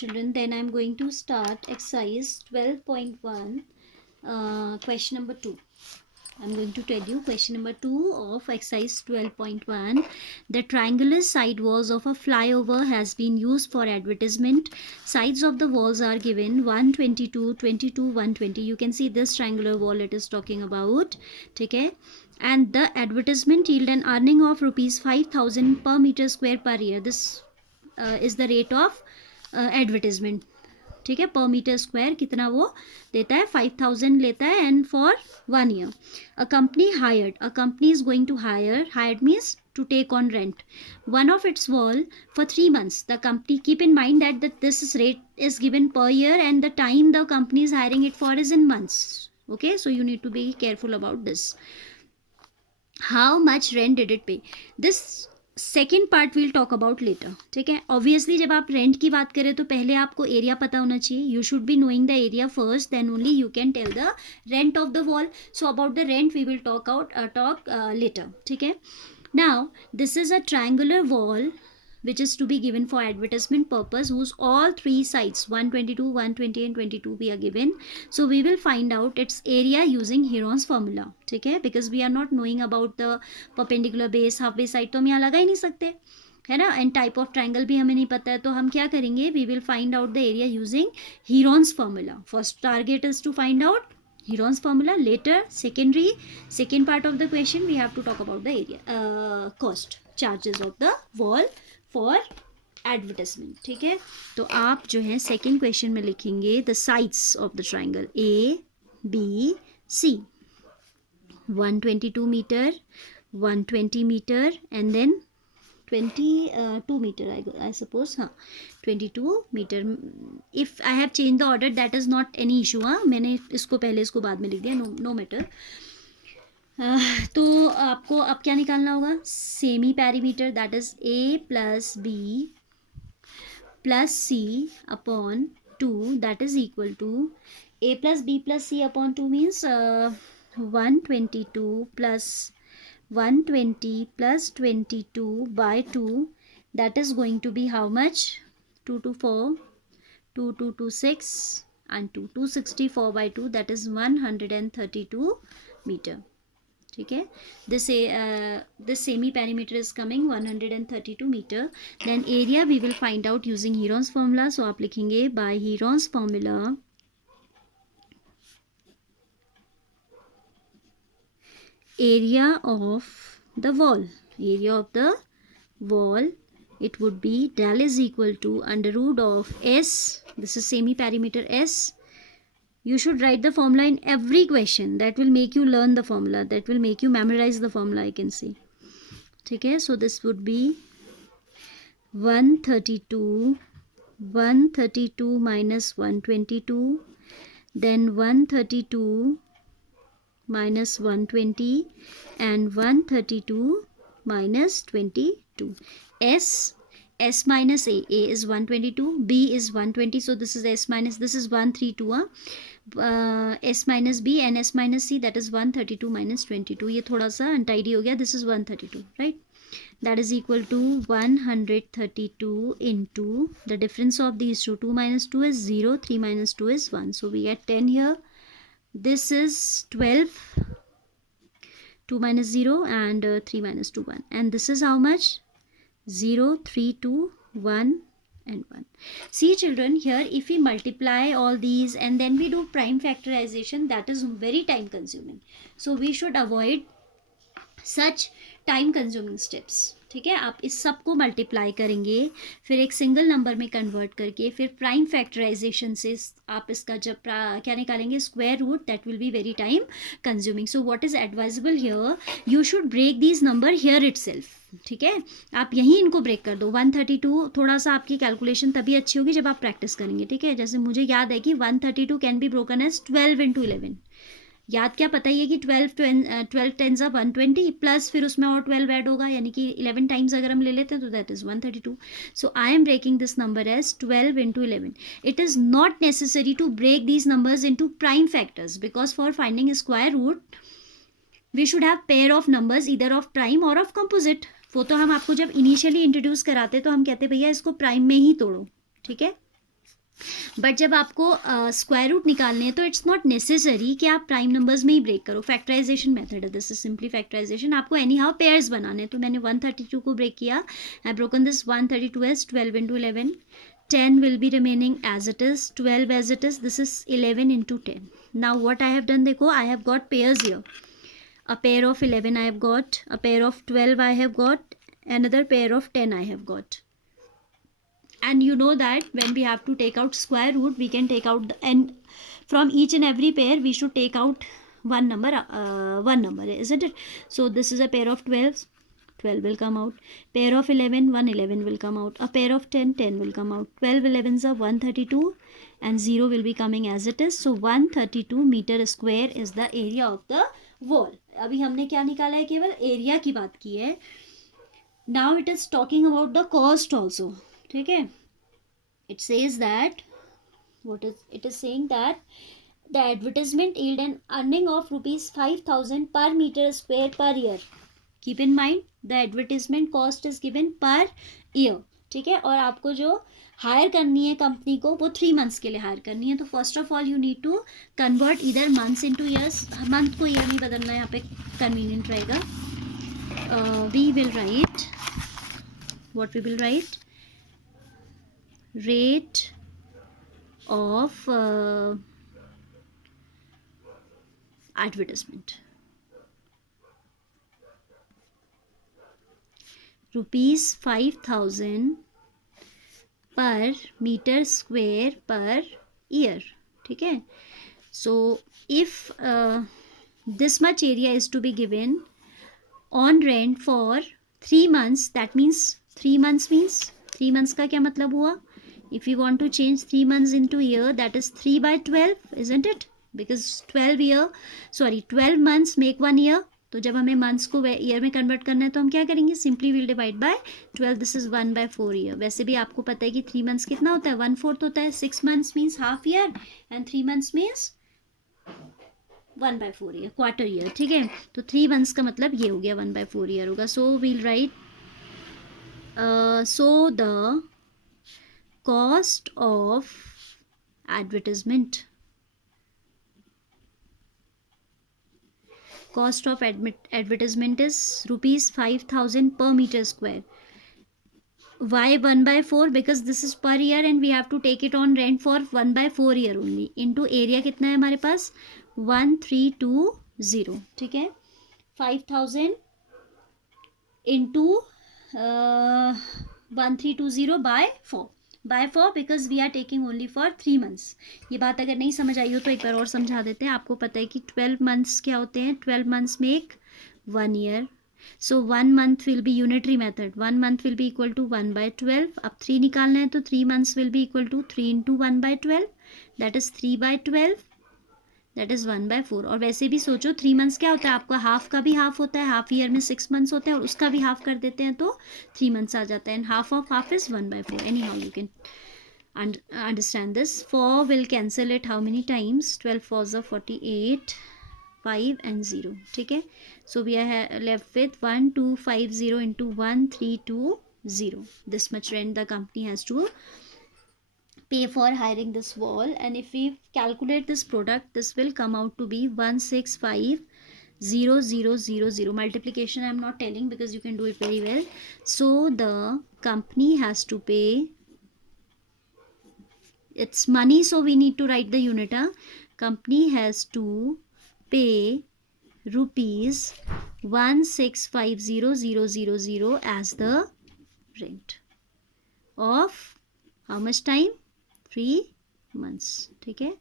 children, then I'm going to start exercise 12.1, question number 2. I'm going to tell you question number 2 of exercise 12.1. The triangular side walls of a flyover has been used for advertisement. Sides of the walls are given 122, 22, 120. You can see this triangular wall it is talking about. Okay? And the advertisement yield an earning of rupees 5,000 per meter square per year. This is the rate of advertisement. ठीक है, पर metre square कितना वो देता है, 5,000 लेता है, and for 1 year a company hired, a company is going to hired means to take on rent one of its wall for 3 months. The company, keep in mind that this rate is given per year and the time the company is hiring it for is in months. Okay, so you need to be careful about this. How much rent did it pay? This second part will talk about later. ठीक है, obviously जब आप rent की बात करें तो पहले आपको एरिया पता होना चाहिए. You should be knowing the area first, then only you can tell the rent of the wall. So about the rent we will talk later. ठीक है, now this is a triangular wall which is to be given for advertisement purpose, whose all three sides 122, 120 and 22 we are given. So we will find out its area using Heron's formula. ठीक है, because we are not knowing about the perpendicular base, half base side तो हम यहाँ लगा ही नहीं सकते है ना, एंड टाइप ऑफ ट्राइंगल भी हमें नहीं पता है. तो हम क्या करेंगे, we will find out the area using Heron's formula. First target is to find out Heron's formula. Later, second part of the question, we have to talk about the area, cost, charges of the wall for advertisement. ठीक है, तो आप जो है second question में लिखेंगे the sides of the triangle A, B, C. 122 meter, 120 meter and then 22 meter I suppose. हाँ, 22 meter. If I have changed the order that is not any issue. हाँ, मैंने इसको पहले इसको बाद में लिख दिया, no matter. तो आपको अब क्या निकालना होगा, semi perimeter, that is A plus B plus C upon 2, that is equal to A plus B plus C upon 2 means 122 plus 120 plus 22 by 2, that is going to be how much, 2 to 4, 2 to 2 6 and 2 264 by 2, that is 132 meter. ठीक है, this semi perimeter is coming 132 meter. Then area we will find out using Heron's formula. So आप लिखेंगे by Heron's formula area of the wall, it would be del is equal to under root of S. This is semi perimeter S. You should write the formula in every question. That will make you learn the formula. That will make you memorize the formula, I can say. ठीक है, so this would be 132 minus 122, then 132 minus 120 and 132 minus 22. S minus A is 122, B is 120, so this is S minus, this is 132. S minus B and S minus C, that is 132 minus 22. ये थोड़ा सा untidy हो गया, this is 132, right? That is equal to 132 into the difference of these two. 2 minus 2 is 0, 3 minus 2 is 1, so we get 10 here. This is 12, 2 minus 0 and 3 minus 2, 1, and this is how much, 0, 3, 2, 1 and 1. See children, here if we multiply all these and then we do prime factorization, that is very time consuming. So we should avoid such time consuming steps. ठीक है, आप इस सब को multiply करेंगे, फिर एक single number में कन्वर्ट करके फिर प्राइम फैक्टराइजेशन से आप इसका जब क्या निकालेंगे, square root, that will be very time consuming. So what is advisable here, you should break these number here itself. ठीक है, आप यहीं इनको ब्रेक कर दो. 132, थोड़ा सा आपकी कैलकुलेशन तभी अच्छी होगी जब आप प्रैक्टिस करेंगे. ठीक है, जैसे मुझे याद है कि 132 can be broken as 12 into 11. याद क्या पता ही है कि 12 10s are 120 प्लस फिर उसमें और 12 ऐड होगा, यानी कि 11 टाइम्स अगर हम ले लेते हैं तो that is 132. So I am breaking this number as 12 into 11. It is not necessary to break these numbers into prime factors, because for finding square root we should have pair of numbers either of prime और of composite. वो तो हम आपको जब initially introduce कराते तो हम कहते भैया इसको प्राइम में ही तोड़ो. ठीक है, बट जब आपको स्क्वायर रूट निकालने हैं तो इट्स नॉट नेसेसरी कि आप प्राइम नंबर्स में ही ब्रेक करो. फैक्टराइजेशन मेथड है, दिस इज सिंपली फैक्टराइजेशन. आपको एनी हाउ पेयर्स बनाने हैं. तो मैंने 132 को ब्रेक किया. I broken this 132 as 12 into 11. 10 will be remaining as it is, 12 as it is. This is 11 into 10. Now what I have done, देखो, I have got pairs here. A pair of 11 I have got, a pair of 12 I have got, another pair of 10 I have got. And you know that when we have to take out square root, we can take out and from each and every pair we should take out one number, isn't it? So this is a pair of 12s, 12 will come out. Pair of 11, 11 will come out. A pair of 10, 10 will come out. 12 11s are 132 and 0 will be coming as it is. So 132 meter square is the area of the wall. अभी हमने क्या निकाला है? केवल area की बात की है. Now it is talking about the cost also. ठीक है. It says that it is saying that the advertisement yield an earning of rupees 5,000 per meter square per year. Keep in mind the advertisement cost is given per year. ठीक है. और आपको जो higher करनी है company को वो 3 months के लिए हायर करनी है. तो first of all you need to convert इधर मंथ्स इनटू ईयर्स. मंथ को ईयर नहीं बदलना, यहाँ पे कन्वीनियंट रहेगा. We will write what we will write, rate of advertisement, rupees 5,000 per meter square per year. ठीक है. So if this much area is to be given on rent for 3 months, that means 3 months का क्या मतलब हुआ? If you want to change 3 months into year, that is 3 by 12, isn't it? Because 12 months make 1 year. तो जब हमें months को year में convert करना है तो हम क्या करेंगे? Simply will divide by 12. This is 1 by 4 year. वैसे भी आपको पता है कि 3 months कितना होता है? 1/4 होता है. 6 months means half year and 3 months means 1 by 4 year, quarter year. ठीक है. तो 3 months का मतलब ये हो गया, 1 by 4 ईयर होगा. So we'll write so the cost of advertisement is rupees 5,000 per meter square. Why 1 by 4? Because this is per year and we have to take it on rent for 1 by 4 year only. Into area कितना है हमारे पास? 1320. ठीक है. 5,000 into 1320 by 4 because we are taking only for 3 months. ये बात अगर नहीं समझ आई हो तो एक बार और समझा देते हैं. आपको पता है कि 12 months क्या होते हैं? 12 months make 1 year. So 1 month will be unitary method. 1 month will be equal to 1 by 12. अब 3 निकालना है तो 3 months will be equal to 3 into 1 by 12. That is 3 by 12. That is 1 by 4. और वैसे भी सोचो 3 months क्या होता है? आपका हाफ का भी हाफ होता है. हाफ ईयर में 6 months होते हैं और उसका भी हाफ कर देते हैं तो 3 months आ जाता है. And half of half is 1 by 4. Any how you can understand this. 4 will cancel it how many times? 12 4s are 48, 5 and 0. ठीक है. So we are left with 1250 into 1320. This much rent the company has to pay for hiring this wall. And if we calculate this product, this will come out to be 165,000. Multiplication I am not telling because you can do it very well. So the company has to pay, it's money, so we need to write the unit. Company has to pay rupees 165,000 as the rent of how much time? 3 months. ठीक है.